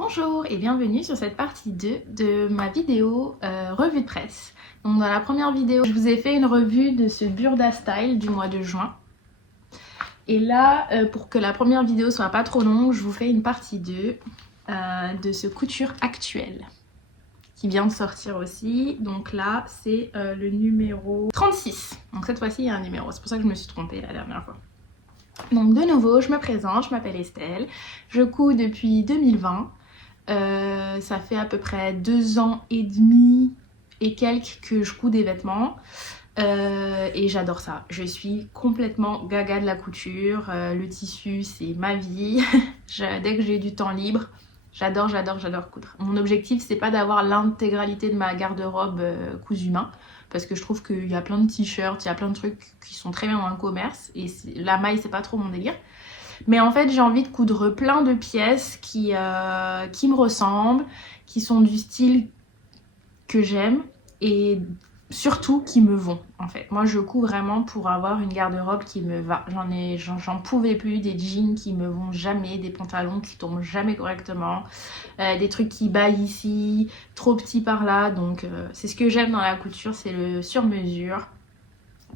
Bonjour et bienvenue sur cette partie 2 de ma vidéo revue de presse. Donc dans la première vidéo, je vous ai fait une revue de ce Burda Style du mois de juin. Et là, pour que la première vidéo soit pas trop longue, je vous fais une partie 2 de ce couture actuel qui vient de sortir aussi. Donc là, c'est le numéro 36. Donc cette fois-ci, il y a un numéro. C'est pour ça que je me suis trompée la dernière fois. Donc de nouveau, je me présente, je m'appelle Estelle. Je couds depuis 2020. Ça fait à peu près 2 ans et demi et quelques que je couds des vêtements et j'adore ça. Je suis complètement gaga de la couture, le tissu c'est ma vie. Dès que j'ai du temps libre, j'adore coudre. Mon objectif c'est pas d'avoir l'intégralité de ma garde-robe cousu main parce que je trouve qu'il y a plein de t-shirts, il y a plein de trucs qui sont très bien dans le commerce et la maille c'est pas trop mon délire. Mais en fait, j'ai envie de coudre plein de pièces qui me ressemblent, qui sont du style que j'aime et surtout qui me vont en fait. Moi, je couds vraiment pour avoir une garde-robe qui me va. J'en pouvais plus, des jeans qui me vont jamais, des pantalons qui tombent jamais correctement, des trucs qui baillent ici, trop petits par là. Donc, c'est ce que j'aime dans la couture, c'est le sur-mesure.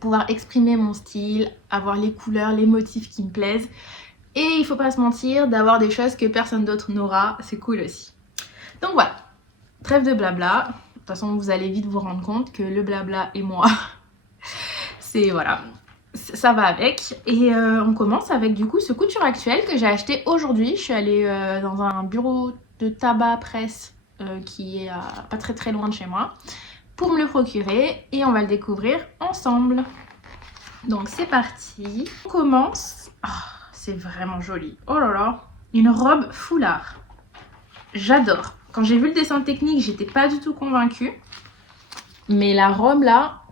Pouvoir exprimer mon style, avoir les couleurs, les motifs qui me plaisent. Et il faut pas se mentir, d'avoir des choses que personne d'autre n'aura, c'est cool aussi. Donc voilà, trêve de blabla. De toute façon, vous allez vite vous rendre compte que le blabla et moi, c'est voilà, ça va avec. Et on commence avec du coup ce couture actuel que j'ai acheté aujourd'hui. Je suis allée dans un bureau de tabac presse qui est pas très loin de chez moi pour me le procurer et on va le découvrir ensemble. Donc c'est parti. On commence... Oh, c'est vraiment joli. Oh là là, une robe foulard. J'adore. Quand j'ai vu le dessin technique, j'étais pas du tout convaincue. Mais la robe là,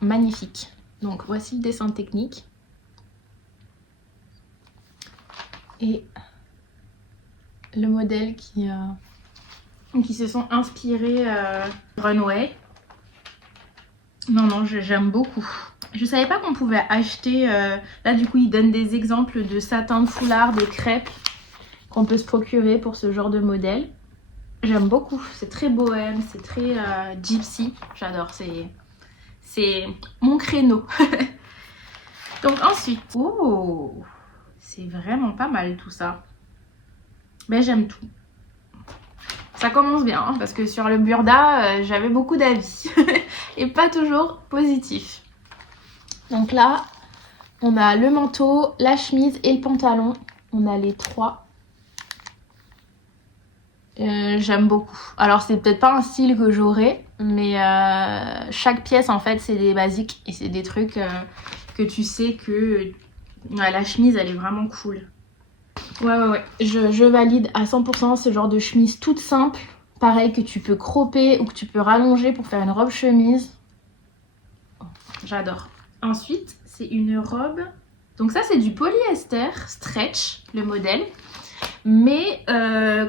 magnifique. Donc voici le dessin technique. Et le modèle qui se sont inspirés Runway. Non, j'aime beaucoup. Je savais pas qu'on pouvait acheter, là du coup ils donnent des exemples de satin de foulard, de crêpes qu'on peut se procurer pour ce genre de modèle. J'aime beaucoup, c'est très bohème, c'est très gypsy, j'adore, c'est mon créneau. Donc ensuite, oh, c'est vraiment pas mal tout ça. Ben j'aime tout. Ça commence bien, hein, parce que sur le Burda, j'avais beaucoup d'avis et pas toujours positifs. Donc là, on a le manteau, la chemise et le pantalon. On a les trois. J'aime beaucoup. Alors c'est peut-être pas un style que j'aurais, mais chaque pièce en fait c'est des basiques et c'est des trucs que tu sais que la chemise elle est vraiment cool. Ouais. Je valide à 100% ce genre de chemise toute simple. Pareil que tu peux cropper ou que tu peux rallonger pour faire une robe chemise. J'adore. Ensuite, c'est une robe. Donc ça, c'est du polyester stretch, le modèle. Mais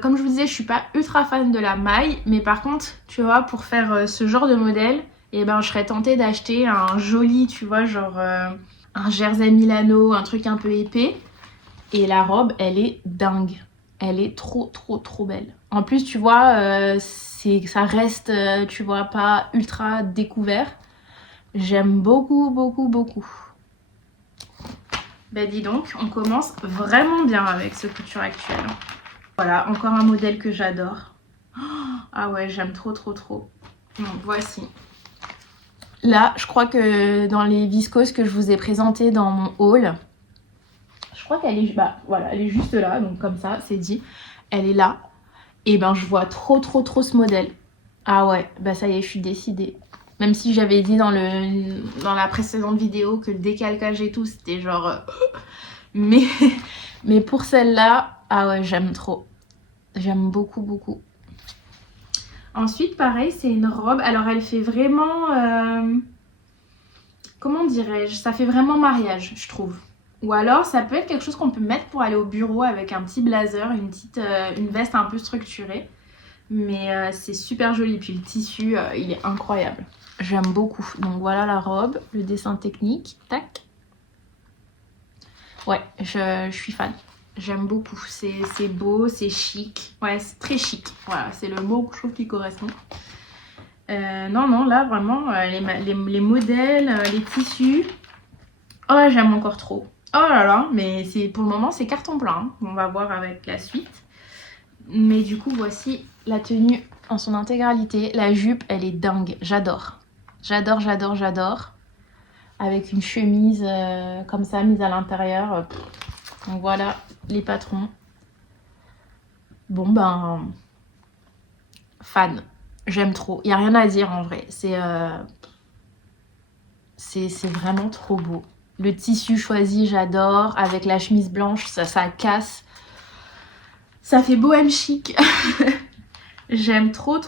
comme je vous disais, je suis pas ultra fan de la maille. Mais par contre, tu vois, pour faire ce genre de modèle, eh ben, je serais tentée d'acheter un joli, tu vois, genre un jersey Milano, un truc un peu épais. Et la robe, elle est dingue. Elle est trop belle. En plus, tu vois, ça reste, tu vois, pas ultra découvert. J'aime beaucoup. Bah dis donc, on commence vraiment bien avec ce couture actuel. Voilà, encore un modèle que j'adore. Ah ouais, j'aime trop. Donc voici. Là, je crois que dans les viscoses que je vous ai présentées dans mon haul, je crois qu'elle est, bah, voilà, elle est juste là, donc comme ça, c'est dit. Elle est là. Et ben, je vois trop ce modèle. Ah ouais, bah ça y est, je suis décidée. Même si j'avais dit dans la précédente vidéo que le décalcage et tout, c'était genre... Mais pour celle-là, ah ouais, j'aime trop. J'aime beaucoup. Ensuite, pareil, c'est une robe. Alors, elle fait vraiment... comment dirais-je? Ça fait vraiment mariage, je trouve. Ou alors, ça peut être quelque chose qu'on peut mettre pour aller au bureau avec un petit blazer, une veste un peu structurée. Mais c'est super joli. Puis le tissu, il est incroyable. J'aime beaucoup. Donc voilà la robe, le dessin technique. Tac. Ouais, je suis fan. J'aime beaucoup, c'est beau, c'est chic. Ouais, c'est très chic. Voilà, c'est le mot que je trouve qui correspond. Non, là, vraiment, les modèles, les tissus. Oh, j'aime encore trop. Oh là là, mais pour le moment, c'est carton plein. Hein. On va voir avec la suite. Mais du coup, voici la tenue en son intégralité. La jupe, elle est dingue. J'adore. J'adore. Avec une chemise comme ça, mise à l'intérieur. Donc voilà les patrons. Bon ben, fan. J'aime trop. Il n'y a rien à dire en vrai. C'est vraiment trop beau. Le tissu choisi, j'adore. Avec la chemise blanche, ça casse. Ça fait bohème chic. J'aime trop.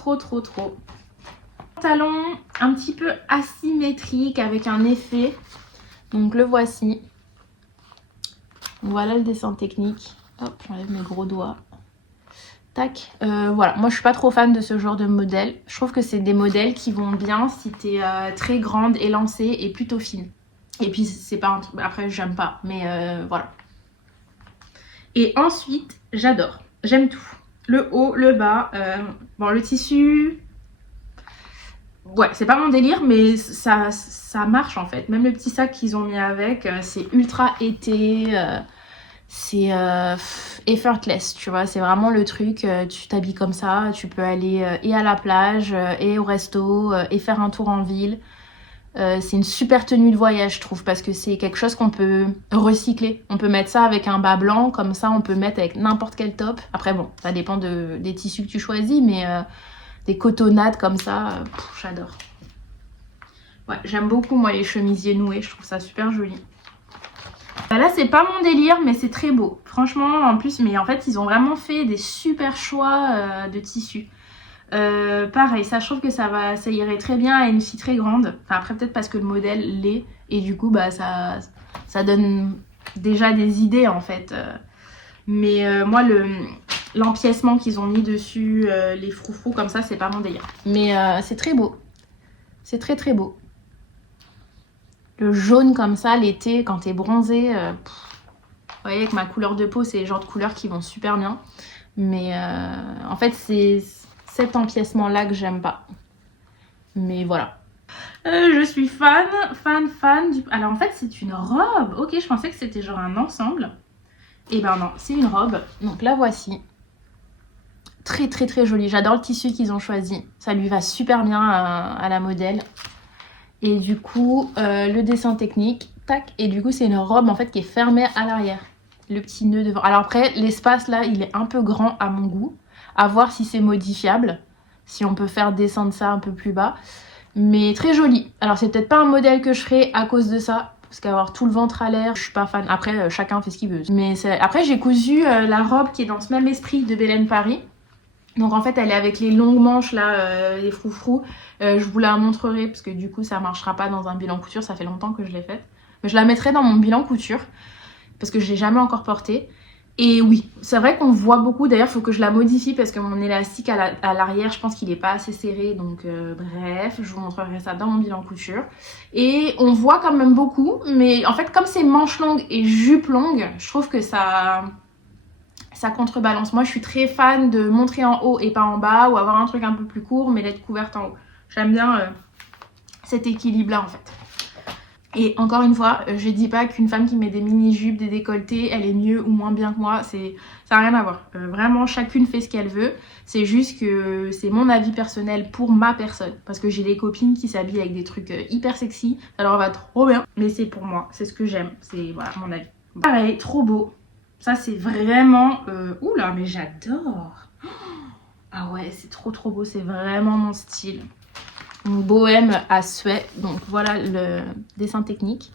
Pantalon un petit peu asymétrique avec un effet. Donc le voici. Voilà le dessin technique. Hop, j'enlève mes gros doigts. Tac. Voilà, moi je suis pas trop fan de ce genre de modèle. Je trouve que c'est des modèles qui vont bien si t'es très grande, élancée et plutôt fine. Et puis c'est pas un truc... Après j'aime pas, mais voilà. Et ensuite, j'adore. J'aime tout. Le haut, le bas. Bon, le tissu... Ouais, c'est pas mon délire, mais ça marche en fait. Même le petit sac qu'ils ont mis avec, c'est ultra été... c'est effortless, tu vois, c'est vraiment le truc, tu t'habilles comme ça, tu peux aller et à la plage, et au resto, et faire un tour en ville. C'est une super tenue de voyage, je trouve, parce que c'est quelque chose qu'on peut recycler. On peut mettre ça avec un bas blanc, comme ça on peut mettre avec n'importe quel top. Après bon, ça dépend des tissus que tu choisis, mais des cotonnades comme ça, j'adore. Ouais, j'aime beaucoup moi les chemisiers noués, je trouve ça super joli. Là c'est pas mon délire mais c'est très beau. Franchement en plus, mais en fait ils ont vraiment fait des super choix de tissus. Pareil, ça je trouve que ça irait très bien à une fille très grande. Enfin après peut-être parce que le modèle l'est et du coup bah ça donne déjà des idées en fait. Mais moi l'empiècement qu'ils ont mis dessus, les froufrous comme ça, c'est pas mon délire. Mais c'est très beau. C'est très beau. Le jaune comme ça, l'été, quand t'es bronzé, vous voyez, avec ma couleur de peau, c'est le genre de couleurs qui vont super bien. Mais en fait, c'est cet empiècement-là que j'aime pas. Mais voilà. Je suis fan du... Alors en fait, c'est une robe. Ok, je pensais que c'était genre un ensemble. Et ben non, c'est une robe. Donc la voici. Très jolie. J'adore le tissu qu'ils ont choisi. Ça lui va super bien à la modèle. Et du coup, le dessin technique, tac. Et du coup, c'est une robe en fait qui est fermée à l'arrière. Le petit nœud devant. Alors après, l'espace là, il est un peu grand à mon goût. À voir si c'est modifiable. Si on peut faire descendre ça un peu plus bas. Mais très joli. Alors c'est peut-être pas un modèle que je ferai à cause de ça. Parce qu'avoir tout le ventre à l'air, je suis pas fan. Après, chacun fait ce qu'il veut. Mais après, j'ai cousu la robe qui est dans ce même esprit de Belen Paris. Donc en fait elle est avec les longues manches là, les froufrous. Je vous la montrerai parce que du coup ça marchera pas dans un bilan couture, ça fait longtemps que je l'ai faite. Mais je la mettrai dans mon bilan couture parce que je l'ai jamais encore portée. Et oui, c'est vrai qu'on voit beaucoup, d'ailleurs il faut que je la modifie parce que mon élastique à l'arrière je pense qu'il est pas assez serré. Donc bref, je vous montrerai ça dans mon bilan couture. Et on voit quand même beaucoup, mais en fait comme c'est manches longues et jupe longue, je trouve que ça contrebalance. Moi je suis très fan de montrer en haut et pas en bas, ou avoir un truc un peu plus court mais d'être couverte en haut. J'aime bien cet équilibre là en fait. Et encore une fois, je dis pas qu'une femme qui met des mini-jupes, des décolletés, elle est mieux ou moins bien que moi, ça n'a rien à voir. Vraiment chacune fait ce qu'elle veut, c'est juste que c'est mon avis personnel pour ma personne. Parce que j'ai des copines qui s'habillent avec des trucs hyper sexy, ça leur va trop bien, mais c'est pour moi, c'est ce que j'aime, c'est voilà mon avis. Pareil, trop beau. Ça c'est vraiment... Oula, mais j'adore. Ah ouais, c'est trop beau, c'est vraiment mon style. Donc, bohème à souhait. Donc voilà le dessin technique.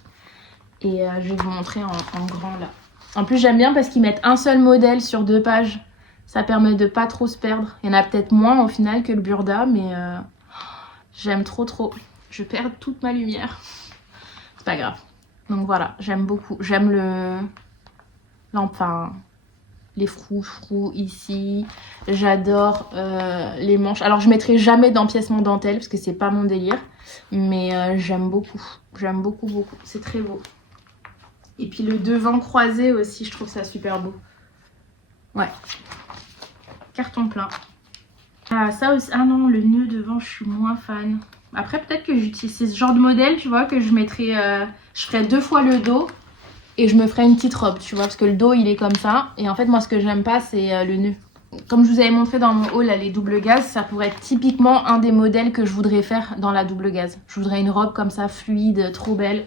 Et je vais vous montrer en grand là. En plus j'aime bien parce qu'ils mettent un seul modèle sur 2 pages. Ça permet de pas trop se perdre. Il y en a peut-être moins au final que le Burda, mais j'aime trop. Je perds toute ma lumière. C'est pas grave. Donc voilà, j'aime beaucoup. J'aime enfin, les froufrous ici. J'adore les manches. Alors je mettrai jamais d'empiècement dentelle parce que c'est pas mon délire. Mais j'aime beaucoup. J'aime beaucoup. C'est très beau. Et puis le devant croisé aussi, je trouve ça super beau. Ouais. Carton plein. Ah, ça aussi. Ah non, le nœud devant, je suis moins fan. Après, peut-être que j'utilise ce genre de modèle, tu vois, que je mettrais... je ferais 2 fois le dos et je me ferais une petite robe, tu vois, parce que le dos, il est comme ça. Et en fait, moi, ce que j'aime pas, c'est le nœud. Comme je vous avais montré dans mon haul, là, les double gaz, ça pourrait être typiquement un des modèles que je voudrais faire dans la double gaz. Je voudrais une robe comme ça, fluide, trop belle.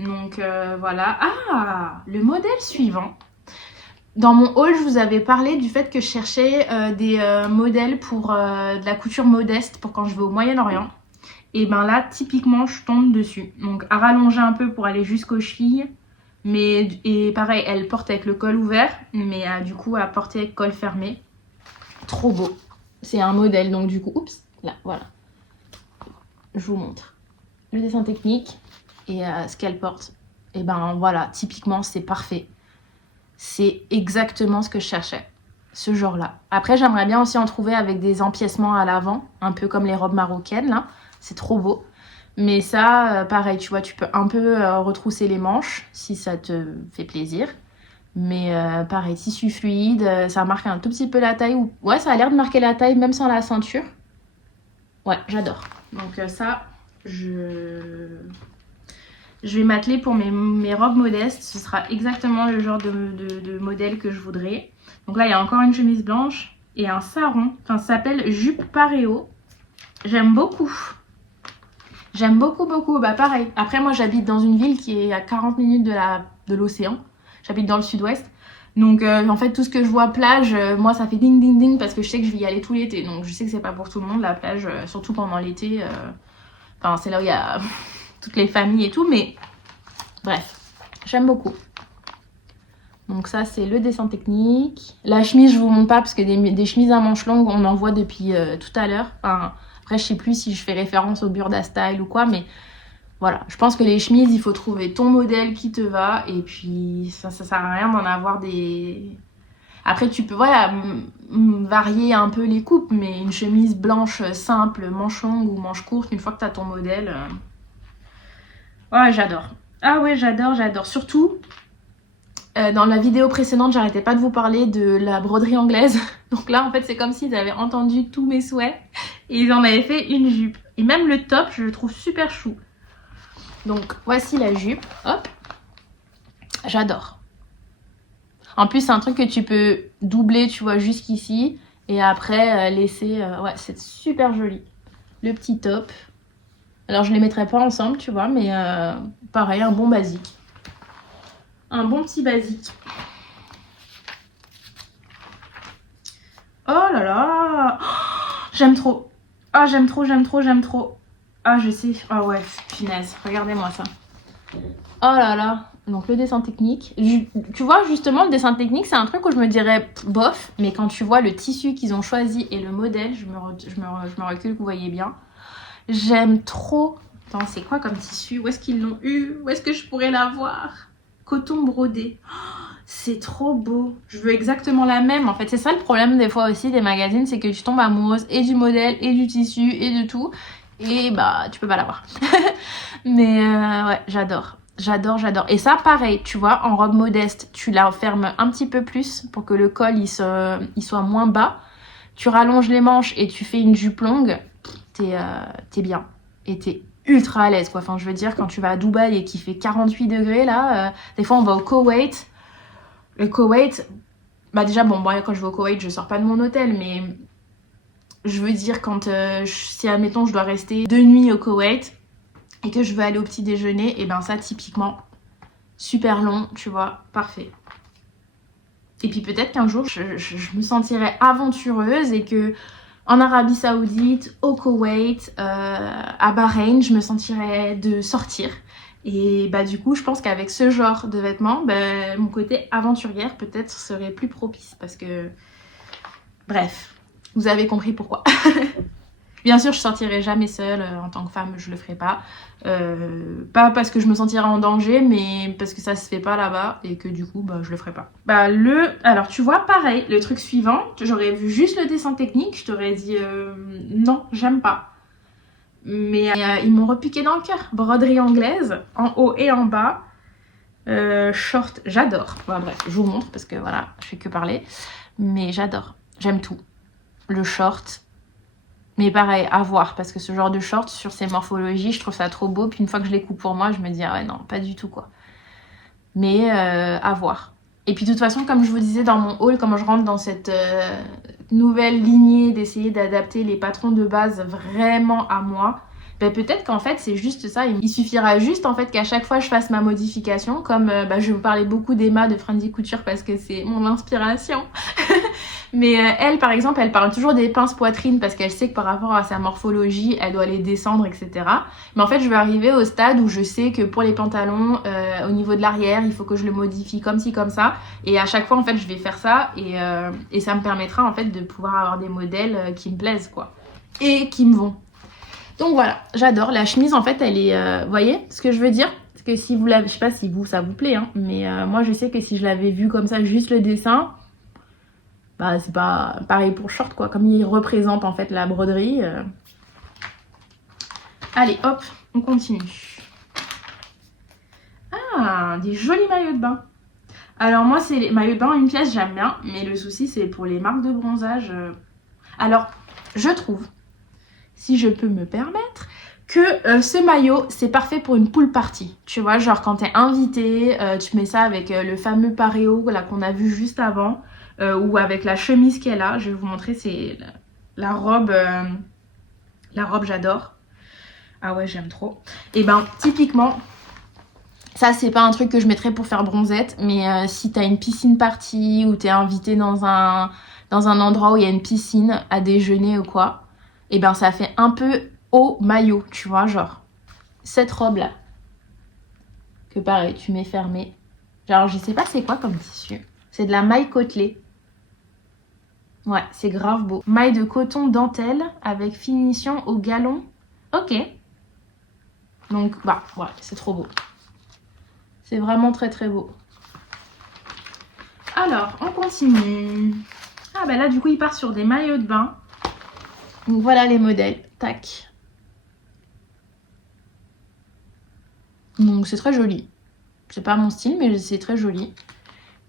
Donc, voilà. Ah, le modèle suivant. Dans mon haul, je vous avais parlé du fait que je cherchais des modèles pour de la couture modeste pour quand je vais au Moyen-Orient. Et ben là, typiquement, je tombe dessus. Donc, à rallonger un peu pour aller jusqu'aux chevilles. Et pareil, elle porte avec le col ouvert, mais du coup, à porter avec col fermé. Trop beau. C'est un modèle, donc du coup, oups, là, voilà. Je vous montre le dessin technique et ce qu'elle porte. Et ben voilà, typiquement, c'est parfait. C'est exactement ce que je cherchais, ce genre-là. Après, j'aimerais bien aussi en trouver avec des empiècements à l'avant, un peu comme les robes marocaines, là. C'est trop beau. Mais ça, pareil, tu vois, tu peux un peu retrousser les manches, si ça te fait plaisir. Mais pareil, tissu fluide, ça marque un tout petit peu la taille. Ouais, ça a l'air de marquer la taille, même sans la ceinture. Ouais, j'adore. Donc ça, je vais m'atteler pour mes robes modestes. Ce sera exactement le genre de modèle que je voudrais. Donc là, il y a encore une chemise blanche et un sarong. Enfin, ça s'appelle jupe paréo. J'aime beaucoup. J'aime beaucoup, beaucoup. Bah pareil. Après, moi, j'habite dans une ville qui est à 40 minutes de l'océan. J'habite dans le sud-ouest. Donc, en fait, tout ce que je vois plage, moi, ça fait ding, ding, ding parce que je sais que je vais y aller tout l'été. Donc, je sais que c'est pas pour tout le monde, la plage, surtout pendant l'été. Enfin, c'est là où il y a toutes les familles et tout, mais bref, j'aime beaucoup. Donc ça, c'est le dessin technique. La chemise, je vous montre pas parce que des chemises à manches longues, on en voit depuis tout à l'heure. Enfin, après, je sais plus si je fais référence au Burda Style ou quoi, mais voilà. Je pense que les chemises, il faut trouver ton modèle qui te va et puis ça sert à rien d'en avoir des... Après, tu peux, voilà, varier un peu les coupes, mais une chemise blanche simple, manche longue ou manche courte, une fois que tu as ton modèle... Ouais, j'adore. Ah ouais, j'adore, j'adore. Surtout, dans la vidéo précédente, j'arrêtais pas de vous parler de la broderie anglaise. Donc là, en fait, c'est comme s'ils avaient entendu tous mes souhaits et ils en avaient fait une jupe. Et même le top, je le trouve super chou. Donc, voici la jupe. Hop. J'adore. En plus, c'est un truc que tu peux doubler, tu vois, jusqu'ici. Et après, laisser... ouais, c'est super joli. Le petit top. Alors, je les mettrai pas ensemble, tu vois, mais pareil, un bon basique. Un bon petit basique. Oh là là, oh, j'aime trop. Ah, j'aime trop, j'aime trop, j'aime trop. Ah, je sais. Ah ouais, punaise. Regardez-moi ça. Oh là là. Donc le dessin technique. Tu vois, justement, le dessin technique, c'est un truc où je me dirais bof. Mais quand tu vois le tissu qu'ils ont choisi et le modèle, je me recule, vous voyez bien. J'aime trop. Attends, c'est quoi comme tissu? Où est-ce qu'ils l'ont eu? Où est-ce que je pourrais l'avoir? Coton brodé. Oh, c'est trop beau. Je veux exactement la même. En fait, c'est ça le problème des fois aussi des magazines, c'est que tu tombes amoureuse et du modèle et du tissu et de tout. Et bah, tu peux pas l'avoir. Mais ouais, j'adore. J'adore, j'adore. Et ça, pareil, tu vois, en robe modeste, tu la fermes un petit peu plus pour que le col, il soit moins bas. Tu rallonges les manches et tu fais une jupe longue. T'es bien. Et t'es ultra à l'aise, quoi. Enfin, je veux dire, quand tu vas à Dubaï et qu'il fait 48 degrés, là, des fois, on va au Koweït. Le Koweït, bah déjà, bon, moi, quand je vais au Koweït, je sors pas de mon hôtel, mais je veux dire, quand, si, admettons, je dois rester 2 nuits au Koweït et que je veux aller au petit déjeuner, et ben ça, typiquement, super long, tu vois, parfait. Et puis peut-être qu'un jour, je me sentirai aventureuse et que en Arabie Saoudite, au Koweït, à Bahreïn, je me sentirais de sortir. Et bah du coup, je pense qu'avec ce genre de vêtements, bah, mon côté aventurière peut-être serait plus propice. Parce que, bref, vous avez compris pourquoi. Bien sûr, je sortirai jamais seule en tant que femme, je le ferai pas. Pas parce que je me sentirais en danger, mais parce que ça se fait pas là-bas et que du coup, bah, je le ferai pas. Bah alors tu vois, pareil, le truc suivant, j'aurais vu juste le dessin technique, je t'aurais dit non, j'aime pas. Mais ils m'ont repiqué dans le cœur. Broderie anglaise, en haut et en bas. Short, j'adore. Enfin, bref, je vous montre parce que voilà, je fais que parler. Mais j'adore. J'aime tout. Le short. Mais pareil, à voir. Parce que ce genre de short, sur ces morphologies, je trouve ça trop beau. Puis une fois que je les coupe pour moi, je me dis, ah ouais, non, pas du tout, quoi. Mais à voir. Et puis de toute façon, comme je vous disais dans mon haul, comment je rentre dans cette nouvelle lignée d'essayer d'adapter les patrons de base vraiment à moi, ben peut-être qu'en fait c'est juste ça. Il suffira juste en fait qu'à chaque fois je fasse ma modification. Comme je vais vous parler beaucoup d'Emma de Friendly Couture parce que c'est mon inspiration. Mais elle, par exemple, elle parle toujours des pinces poitrine parce qu'elle sait que par rapport à sa morphologie, elle doit les descendre, etc. Mais en fait, je vais arriver au stade où je sais que pour les pantalons, au niveau de l'arrière, il faut que je le modifie comme ci, comme ça. Et à chaque fois, en fait, je vais faire ça et ça me permettra en fait de pouvoir avoir des modèles qui me plaisent, quoi. Et qui me vont. Donc voilà, j'adore. La chemise, en fait, elle est... vous voyez ce que je veux dire? Parce que si vous l'avez... Je sais pas si vous, ça vous plaît, hein, mais moi, je sais que si je l'avais vu comme ça, juste le dessin... Bah, c'est pas pareil pour short, quoi. Comme il représente, en fait, la broderie. Allez, hop, on continue. Ah, des jolis maillots de bain. Alors, moi, c'est les maillots de bain, une pièce, j'aime bien. Mais le souci, c'est pour les marques de bronzage. Alors, je trouve, si je peux me permettre, que ce maillot, c'est parfait pour une pool party. Tu vois, genre quand t'es invité, tu mets ça avec le fameux paréo là qu'on a vu juste avant. Ou avec la chemise qu'elle a. Je vais vous montrer, c'est la robe. La robe, j'adore. Ah ouais, j'aime trop. Et ben, typiquement, ça, c'est pas un truc que je mettrais pour faire bronzette. Mais si t'as une piscine party ou t'es invité dans un endroit où il y a une piscine à déjeuner ou quoi, et ben, ça fait un peu au maillot, tu vois, genre. Cette robe-là, que pareil, tu mets fermée. Genre, je sais pas c'est quoi comme tissu. C'est de la maille côtelée. Ouais, c'est grave beau. Maille de coton dentelle avec finition au galon. Ok. Donc, bah, voilà, c'est trop beau. C'est vraiment très très beau. Alors, on continue. Ah bah là, du coup, il part sur des maillots de bain. Donc voilà les modèles. Tac. Donc c'est très joli. C'est pas mon style, mais c'est très joli.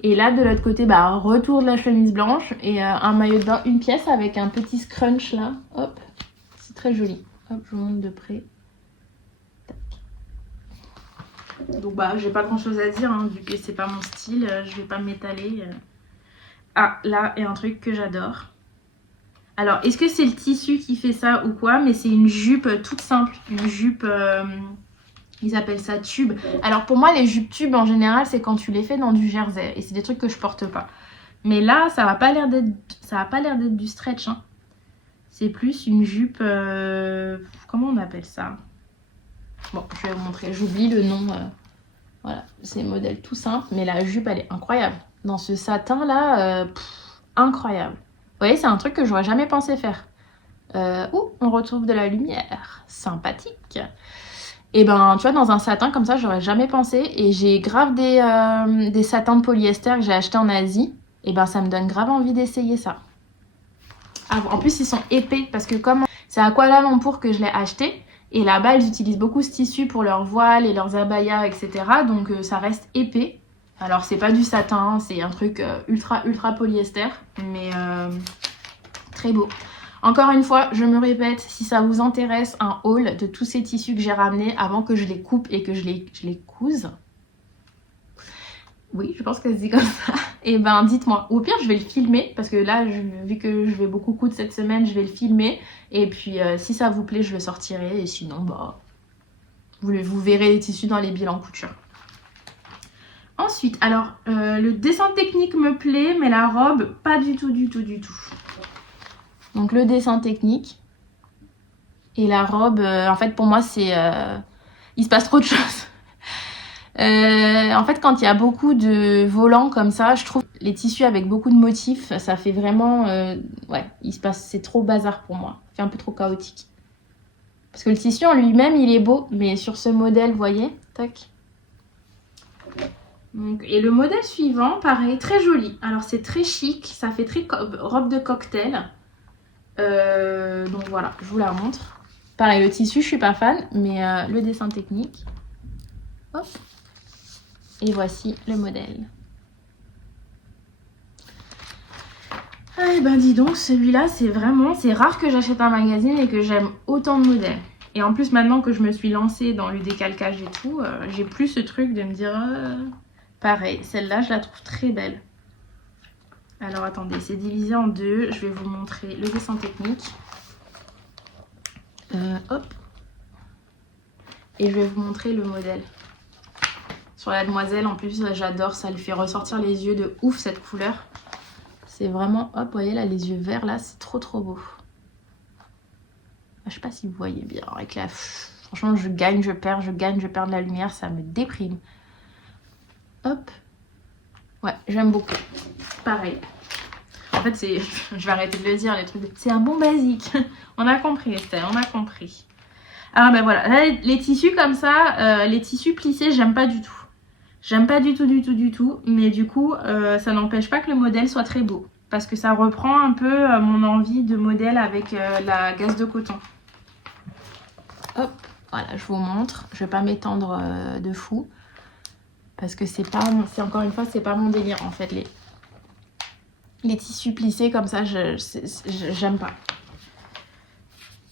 Et là, de l'autre côté, bah, retour de la chemise blanche et un maillot de bain, une pièce avec un petit scrunch là. Hop, c'est très joli. Hop, je vous montre de près. Tac. Donc bah, j'ai pas grand chose à dire, hein, vu que c'est pas mon style, je vais pas m'étaler. Ah, là est un truc que j'adore. Alors, est-ce que c'est le tissu qui fait ça ou quoi? Mais c'est une jupe toute simple, une jupe... Ils appellent ça tube. Alors pour moi, les jupes tubes en général, c'est quand tu les fais dans du jersey. Et c'est des trucs que je porte pas. Mais là, ça va pas l'air d'être du stretch. Hein. C'est plus une jupe... comment on appelle ça? Bon, je vais vous montrer. J'oublie le nom. Voilà, c'est modèle tout simple. Mais la jupe, elle est incroyable. Dans ce satin là, incroyable. Vous voyez, c'est un truc que j'aurais jamais pensé faire. On retrouve de la lumière. Sympathique. Et ben, tu vois, dans un satin comme ça, j'aurais jamais pensé. Et j'ai grave des satins de polyester que j'ai achetés en Asie. Et ben, ça me donne grave envie d'essayer ça. Ah, en plus, ils sont épais parce que comme c'est à Kuala Lumpur que je l'ai acheté. Et là-bas, ils utilisent beaucoup ce tissu pour leurs voiles et leurs abayas, etc. Donc, ça reste épais. Alors, c'est pas du satin, c'est un truc ultra polyester. Mais très beau. Encore une fois, je me répète, si ça vous intéresse, un haul de tous ces tissus que j'ai ramenés avant que je les coupe et que je les couse. Oui, je pense que c'est comme ça. Et ben, dites-moi. Ou au pire, je vais le filmer parce que là, vu que je vais beaucoup coudre cette semaine, je vais le filmer. Et puis, si ça vous plaît, je le sortirai. Et sinon, bah, vous verrez les tissus dans les bilans couture. Ensuite, alors, le dessin technique me plaît, mais la robe, pas du tout. Donc le dessin technique et la robe, en fait pour moi c'est... il se passe trop de choses. En fait quand il y a beaucoup de volants comme ça, je trouve les tissus avec beaucoup de motifs, ça fait vraiment... ouais, c'est trop bazar pour moi. Ça fait un peu trop chaotique. Parce que le tissu en lui-même il est beau, mais sur ce modèle, vous voyez, tac. Donc, et le modèle suivant, pareil, très joli. Alors c'est très chic, ça fait très robe de cocktail. Donc voilà, je vous la montre. Pareil, le tissu, je suis pas fan, mais le dessin technique. Hop. Et voici le modèle. Ah ben dis donc, celui-là c'est rare que j'achète un magazine et que j'aime autant de modèles. Et en plus maintenant que je me suis lancée dans le décalcage et tout, j'ai plus ce truc de me dire pareil, celle-là je la trouve très belle. Alors attendez, c'est divisé en deux, je vais vous montrer le dessin technique. Hop. Et je vais vous montrer le modèle. Sur la demoiselle en plus j'adore, ça lui fait ressortir les yeux de ouf cette couleur. C'est vraiment, hop, vous voyez là, les yeux verts, là, c'est trop beau. Je sais pas si vous voyez bien, avec la... Franchement, je gagne, je perds de la lumière, ça me déprime. Hop. Ouais, j'aime beaucoup. Pareil. En fait, c'est... Je vais arrêter de le dire, les trucs... C'est un bon basique. On a compris, Estelle, on a compris. Alors, ben voilà, là, les tissus comme ça, les tissus plissés, j'aime pas du tout. J'aime pas du tout, mais du coup, ça n'empêche pas que le modèle soit très beau. Parce que ça reprend un peu mon envie de modèle avec la gaze de coton. Hop, voilà, je vous montre. Je vais pas m'étendre de fou. Parce que c'est encore une fois, c'est pas mon délire en fait. Les tissus plissés comme ça, j'aime pas.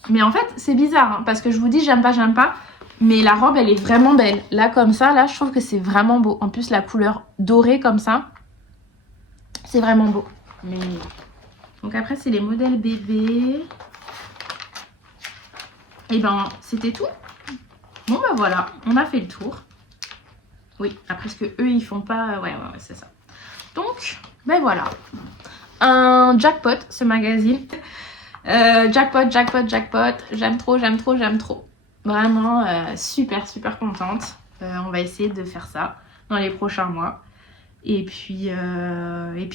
Mais en fait, c'est bizarre, hein, parce que je vous dis j'aime pas. Mais la robe, elle est vraiment belle. Là, comme ça, là, je trouve que c'est vraiment beau. En plus, la couleur dorée comme ça, c'est vraiment beau. Mais... Donc après, c'est les modèles bébés. Et ben, c'était tout. Bon, ben voilà, on a fait le tour. Oui, après, ce que eux, ils font pas... Ouais, c'est ça. Donc, ben voilà. Un jackpot, ce magazine. Jackpot. J'aime trop. Vraiment super contente. On va essayer de faire ça dans les prochains mois. Et puis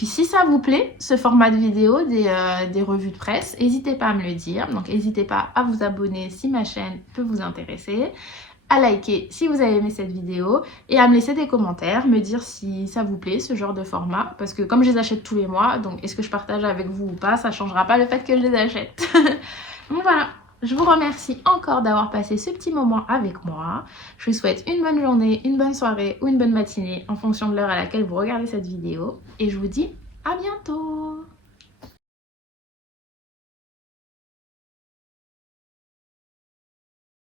si ça vous plaît, ce format de vidéo des revues de presse, n'hésitez pas à me le dire. Donc n'hésitez pas à vous abonner si ma chaîne peut vous intéresser, à liker si vous avez aimé cette vidéo et à me laisser des commentaires, me dire si ça vous plaît ce genre de format. Parce que comme je les achète tous les mois, donc est-ce que je partage avec vous ou pas, ça changera pas le fait que je les achète. Donc voilà. Je vous remercie encore d'avoir passé ce petit moment avec moi. Je vous souhaite une bonne journée, une bonne soirée ou une bonne matinée en fonction de l'heure à laquelle vous regardez cette vidéo. Et je vous dis à bientôt!